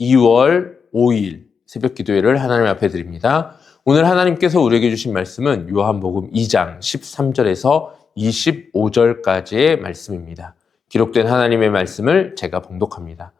2월 5일 새벽 기도회를 하나님 앞에 드립니다. 오늘 하나님께서 우리에게 주신 말씀은 요한복음 2장 13절에서 25절까지의 말씀입니다. 기록된 하나님의 말씀을 제가 봉독합니다.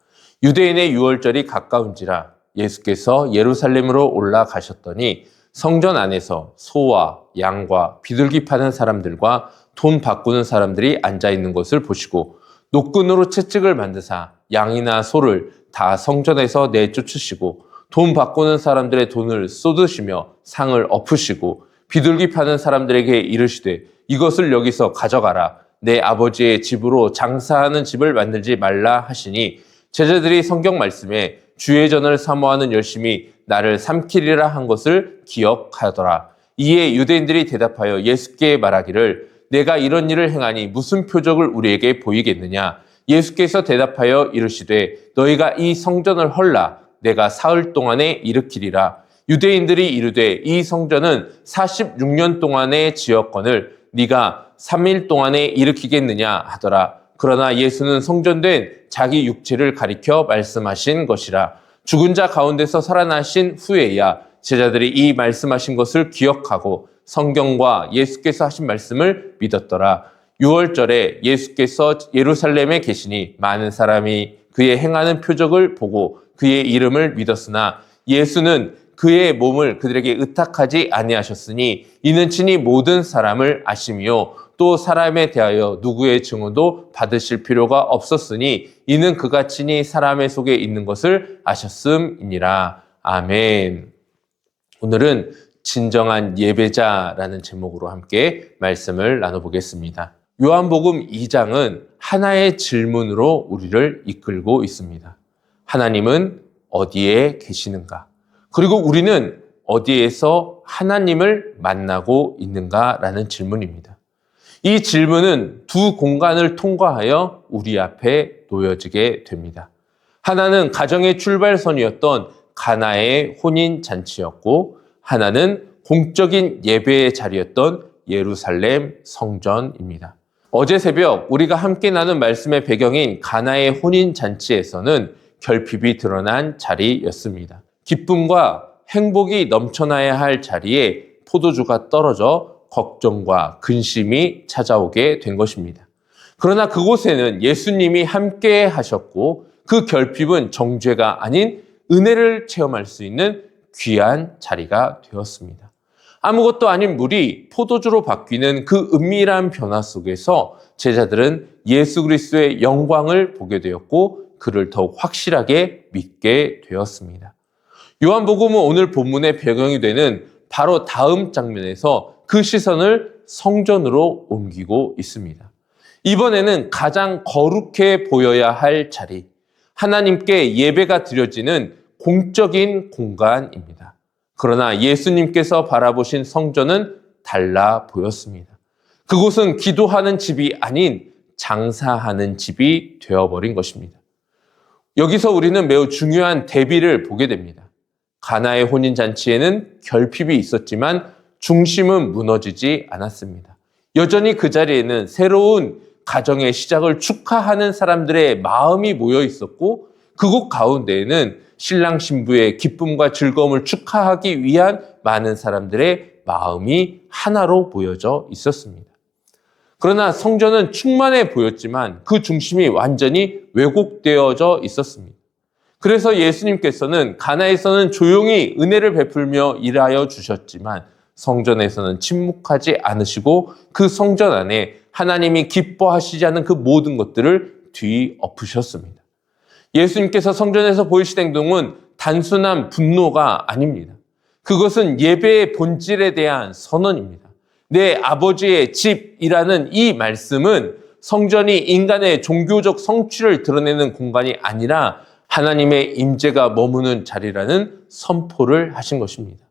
유대인의 유월절이 가까운지라 예수께서 예루살렘으로 올라가셨더니 성전 안에서 소와 양과 비둘기 파는 사람들과 돈 바꾸는 사람들이 앉아 있는 것을 보시고 노끈으로 채찍을 만드사 양이나 소를 다 성전에서 내쫓으시고 돈 바꾸는 사람들의 돈을 쏟으시며 상을 엎으시고 비둘기 파는 사람들에게 이르시되 이것을 여기서 가져가라. 내 아버지의 집으로 장사하는 집을 만들지 말라 하시니 제자들이 성경 말씀에 주의 전을 사모하는 열심히 나를 삼키리라 한 것을 기억하더라. 이에 유대인들이 대답하여 예수께 말하기를 내가 이런 일을 행하니 무슨 표적을 우리에게 보이겠느냐. 예수께서 대답하여 이르시되 너희가 이 성전을 헐라 내가 사흘 동안에 일으키리라. 유대인들이 이르되 이 성전은 46년 동안에 지었거늘 네가 3일 동안에 일으키겠느냐 하더라. 그러나 예수는 성전된 자기 육체를 가리켜 말씀하신 것이라. 죽은 자 가운데서 살아나신 후에야 제자들이 이 말씀하신 것을 기억하고 성경과 예수께서 하신 말씀을 믿었더라. 6월절에 예수께서 예루살렘에 계시니 많은 사람이 그의 행하는 표적을 보고 그의 이름을 믿었으나 예수는 그의 몸을 그들에게 의탁하지 아니하셨으니 이는 친히 모든 사람을 아심이요 또 사람에 대하여 누구의 증언도 받으실 필요가 없었으니 이는 그가 친히 사람의 속에 있는 것을 아셨음이니라. 아멘. 오늘은 진정한 예배자라는 제목으로 함께 말씀을 나눠보겠습니다. 요한복음 2장은 하나의 질문으로 우리를 이끌고 있습니다. 하나님은 어디에 계시는가? 그리고 우리는 어디에서 하나님을 만나고 있는가라는 질문입니다. 이 질문은 두 공간을 통과하여 우리 앞에 놓여지게 됩니다. 하나는 가정의 출발선이었던 가나의 혼인잔치였고 하나는 공적인 예배의 자리였던 예루살렘 성전입니다. 어제 새벽 우리가 함께 나눈 말씀의 배경인 가나의 혼인잔치에서는 결핍이 드러난 자리였습니다. 기쁨과 행복이 넘쳐나야 할 자리에 포도주가 떨어져 걱정과 근심이 찾아오게 된 것입니다. 그러나 그곳에는 예수님이 함께 하셨고 그 결핍은 정죄가 아닌 은혜를 체험할 수 있는 귀한 자리가 되었습니다. 아무것도 아닌 물이 포도주로 바뀌는 그 은밀한 변화 속에서 제자들은 예수 그리스도의 영광을 보게 되었고 그를 더욱 확실하게 믿게 되었습니다. 요한복음은 오늘 본문의 배경이 되는 바로 다음 장면에서 그 시선을 성전으로 옮기고 있습니다. 이번에는 가장 거룩해 보여야 할 자리, 하나님께 예배가 드려지는 공적인 공간입니다. 그러나 예수님께서 바라보신 성전은 달라 보였습니다. 그곳은 기도하는 집이 아닌 장사하는 집이 되어버린 것입니다. 여기서 우리는 매우 중요한 대비를 보게 됩니다. 가나의 혼인잔치에는 결핍이 있었지만 중심은 무너지지 않았습니다. 여전히 그 자리에는 새로운 가정의 시작을 축하하는 사람들의 마음이 모여 있었고 그곳 가운데에는 신랑 신부의 기쁨과 즐거움을 축하하기 위한 많은 사람들의 마음이 하나로 모여져 있었습니다. 그러나 성전은 충만해 보였지만 그 중심이 완전히 왜곡되어져 있었습니다. 그래서 예수님께서는 가나에서는 조용히 은혜를 베풀며 일하여 주셨지만 성전에서는 침묵하지 않으시고 그 성전 안에 하나님이 기뻐하시지 않는 그 모든 것들을 뒤엎으셨습니다. 예수님께서 성전에서 보이신 행동은 단순한 분노가 아닙니다. 그것은 예배의 본질에 대한 선언입니다. 내 아버지의 집이라는 이 말씀은 성전이 인간의 종교적 성취를 드러내는 공간이 아니라 하나님의 임재가 머무는 자리라는 선포를 하신 것입니다.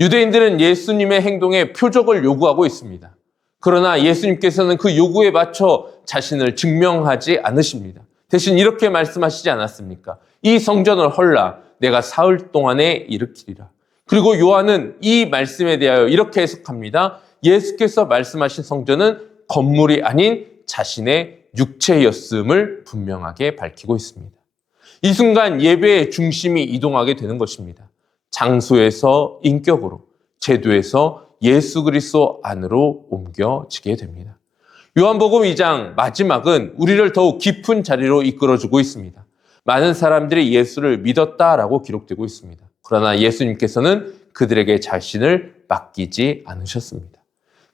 유대인들은 예수님의 행동에 표적을 요구하고 있습니다. 그러나 예수님께서는 그 요구에 맞춰 자신을 증명하지 않으십니다. 대신 이렇게 말씀하시지 않았습니까? 이 성전을 헐라 내가 사흘 동안에 일으키리라. 그리고 요한은 이 말씀에 대하여 이렇게 해석합니다. 예수께서 말씀하신 성전은 건물이 아닌 자신의 육체였음을 분명하게 밝히고 있습니다. 이 순간 예배의 중심이 이동하게 되는 것입니다. 장소에서 인격으로, 제도에서 예수 그리스도 안으로 옮겨지게 됩니다. 요한복음 2장 마지막은 우리를 더욱 깊은 자리로 이끌어주고 있습니다. 많은 사람들이 예수를 믿었다라고 기록되고 있습니다. 그러나 예수님께서는 그들에게 자신을 맡기지 않으셨습니다.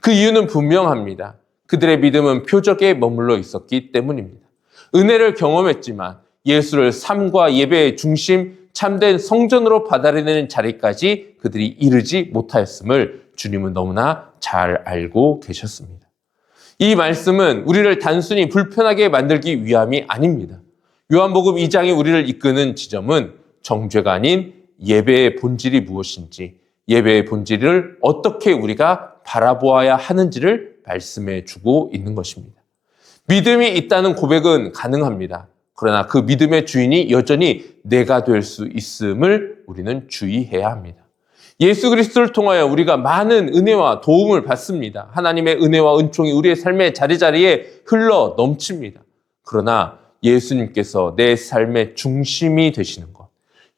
그 이유는 분명합니다. 그들의 믿음은 표적에 머물러 있었기 때문입니다. 은혜를 경험했지만 예수를 삶과 예배의 중심, 참된 성전으로 받아들이는 자리까지 그들이 이르지 못하였음을 주님은 너무나 잘 알고 계셨습니다. 이 말씀은 우리를 단순히 불편하게 만들기 위함이 아닙니다. 요한복음 2장이 우리를 이끄는 지점은 정죄가 아닌 예배의 본질이 무엇인지, 예배의 본질을 어떻게 우리가 바라보아야 하는지를 말씀해 주고 있는 것입니다. 믿음이 있다는 고백은 가능합니다. 그러나 그 믿음의 주인이 여전히 내가 될 수 있음을 우리는 주의해야 합니다. 예수 그리스도를 통하여 우리가 많은 은혜와 도움을 받습니다. 하나님의 은혜와 은총이 우리의 삶의 자리자리에 흘러 넘칩니다. 그러나 예수님께서 내 삶의 중심이 되시는 것,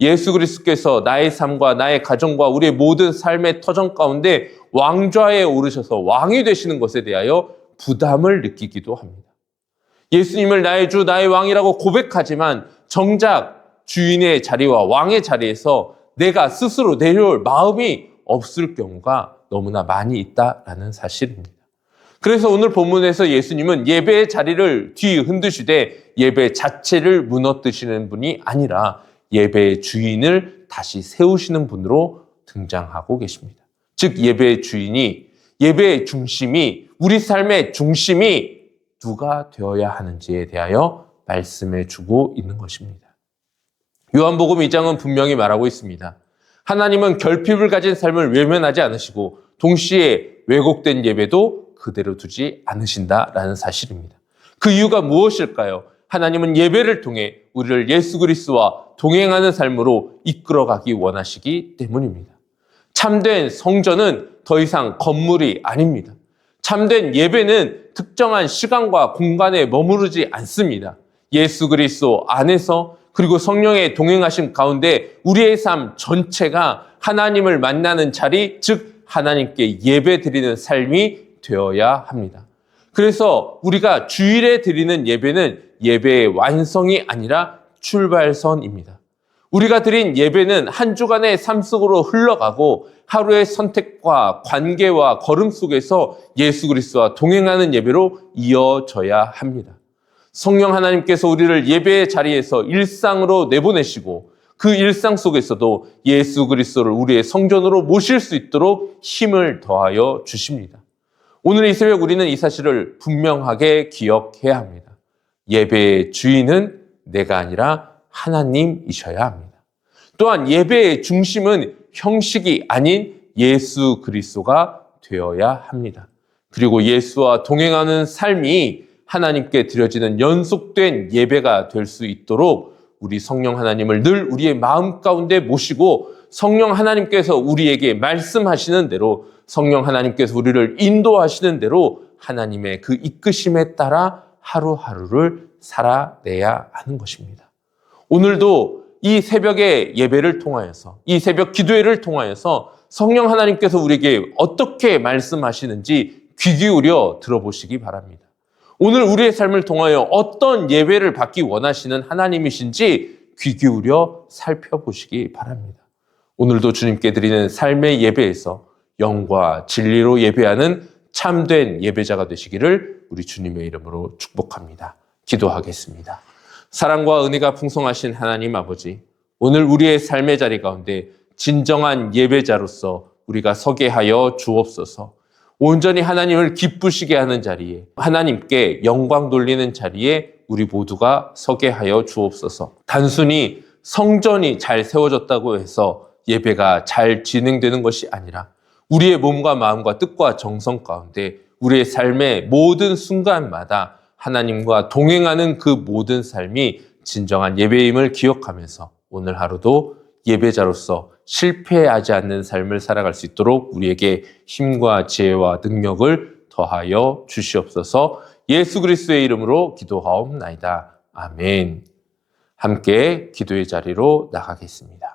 예수 그리스도께서 나의 삶과 나의 가정과 우리의 모든 삶의 터전 가운데 왕좌에 오르셔서 왕이 되시는 것에 대하여 부담을 느끼기도 합니다. 예수님을 나의 주, 나의 왕이라고 고백하지만 정작 주인의 자리와 왕의 자리에서 내가 스스로 내려올 마음이 없을 경우가 너무나 많이 있다라는 사실입니다. 그래서 오늘 본문에서 예수님은 예배의 자리를 뒤흔드시되 예배 자체를 무너뜨리시는 분이 아니라 예배의 주인을 다시 세우시는 분으로 등장하고 계십니다. 즉 예배의 주인이, 예배의 중심이, 우리 삶의 중심이 누가 되어야 하는지에 대하여 말씀해 주고 있는 것입니다. 요한복음 2장은 분명히 말하고 있습니다. 하나님은 결핍을 가진 삶을 외면하지 않으시고 동시에 왜곡된 예배도 그대로 두지 않으신다라는 사실입니다. 그 이유가 무엇일까요? 하나님은 예배를 통해 우리를 예수 그리스도와 동행하는 삶으로 이끌어가기 원하시기 때문입니다. 참된 성전은 더 이상 건물이 아닙니다. 참된 예배는 특정한 시간과 공간에 머무르지 않습니다. 예수 그리스도 안에서 그리고 성령의 동행하심 가운데 우리의 삶 전체가 하나님을 만나는 자리, 즉 하나님께 예배 드리는 삶이 되어야 합니다. 그래서 우리가 주일에 드리는 예배는 예배의 완성이 아니라 출발선입니다. 우리가 드린 예배는 한 주간의 삶 속으로 흘러가고 하루의 선택과 관계와 걸음 속에서 예수 그리스도와 동행하는 예배로 이어져야 합니다. 성령 하나님께서 우리를 예배의 자리에서 일상으로 내보내시고 그 일상 속에서도 예수 그리스도를 우리의 성전으로 모실 수 있도록 힘을 더하여 주십니다. 오늘 이 새벽 우리는 이 사실을 분명하게 기억해야 합니다. 예배의 주인은 내가 아니라 하나님이셔야 합니다. 또한 예배의 중심은 형식이 아닌 예수 그리스도가 되어야 합니다. 그리고 예수와 동행하는 삶이 하나님께 드려지는 연속된 예배가 될 수 있도록 우리 성령 하나님을 늘 우리의 마음 가운데 모시고 성령 하나님께서 우리에게 말씀하시는 대로, 성령 하나님께서 우리를 인도하시는 대로 하나님의 그 이끄심에 따라 하루하루를 살아내야 하는 것입니다. 오늘도 이 새벽의 예배를 통하여서, 이 새벽 기도회를 통하여서 성령 하나님께서 우리에게 어떻게 말씀하시는지 귀 기울여 들어보시기 바랍니다. 오늘 우리의 삶을 통하여 어떤 예배를 받기 원하시는 하나님이신지 귀 기울여 살펴보시기 바랍니다. 오늘도 주님께 드리는 삶의 예배에서 영과 진리로 예배하는 참된 예배자가 되시기를 우리 주님의 이름으로 축복합니다. 기도하겠습니다. 사랑과 은혜가 풍성하신 하나님 아버지, 오늘 우리의 삶의 자리 가운데 진정한 예배자로서 우리가 서게 하여 주옵소서. 온전히 하나님을 기쁘시게 하는 자리에, 하나님께 영광 돌리는 자리에 우리 모두가 서게 하여 주옵소서. 단순히 성전이 잘 세워졌다고 해서 예배가 잘 진행되는 것이 아니라 우리의 몸과 마음과 뜻과 정성 가운데 우리의 삶의 모든 순간마다 하나님과 동행하는 그 모든 삶이 진정한 예배임을 기억하면서 오늘 하루도 예배자로서 실패하지 않는 삶을 살아갈 수 있도록 우리에게 힘과 지혜와 능력을 더하여 주시옵소서. 예수 그리스도의 이름으로 기도하옵나이다. 아멘. 함께 기도의 자리로 나가겠습니다.